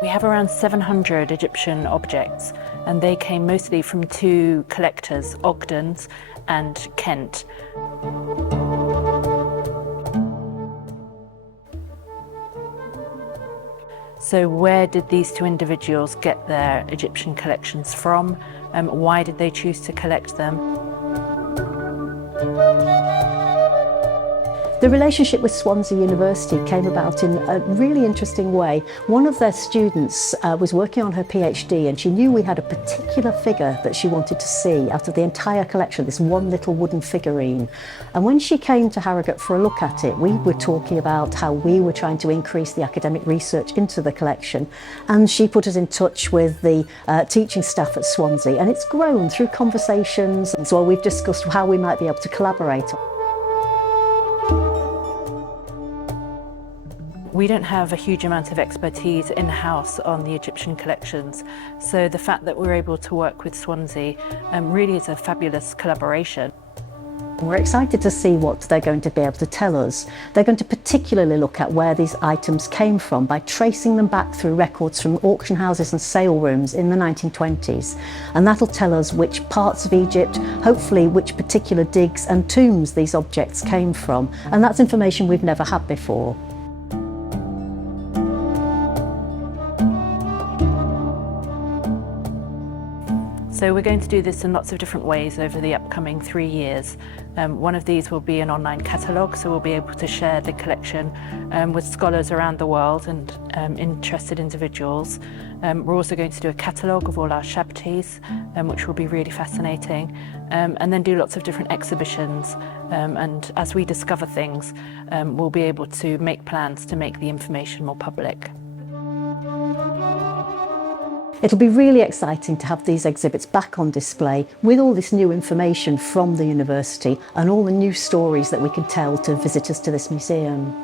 We have around 700 Egyptian objects, and they came mostly from two collectors, Ogden's and Kent. So where did these two individuals get their Egyptian collections from? Why did they choose to collect them? The relationship with Swansea University came about in a really interesting way. One of their students was working on her PhD, and she knew we had a particular figure that she wanted to see out of the entire collection, this one little wooden figurine. And when she came to Harrogate for a look at it, we were talking about how we were trying to increase the academic research into the collection. And she put us in touch with the teaching staff at Swansea, and it's grown through conversations. And so we've discussed how we might be able to collaborate. We don't have a huge amount of expertise in-house on the Egyptian collections, so the fact that we're able to work with Swansea really is a fabulous collaboration. We're excited to see what they're going to be able to tell us. They're going to particularly look at where these items came from by tracing them back through records from auction houses and sale rooms in the 1920s. And that'll tell us which parts of Egypt, hopefully which particular digs and tombs these objects came from. And that's information we've never had before. So we're going to do this in lots of different ways over the upcoming 3 years. One of these will be an online catalogue, so we'll be able to share the collection with scholars around the world and interested individuals. We're also going to do a catalogue of all our shabtis, which will be really fascinating, and then do lots of different exhibitions. And as we discover things, we'll be able to make plans to make the information more public. It'll be really exciting to have these exhibits back on display with all this new information from the university and all the new stories that we can tell to visitors to this museum.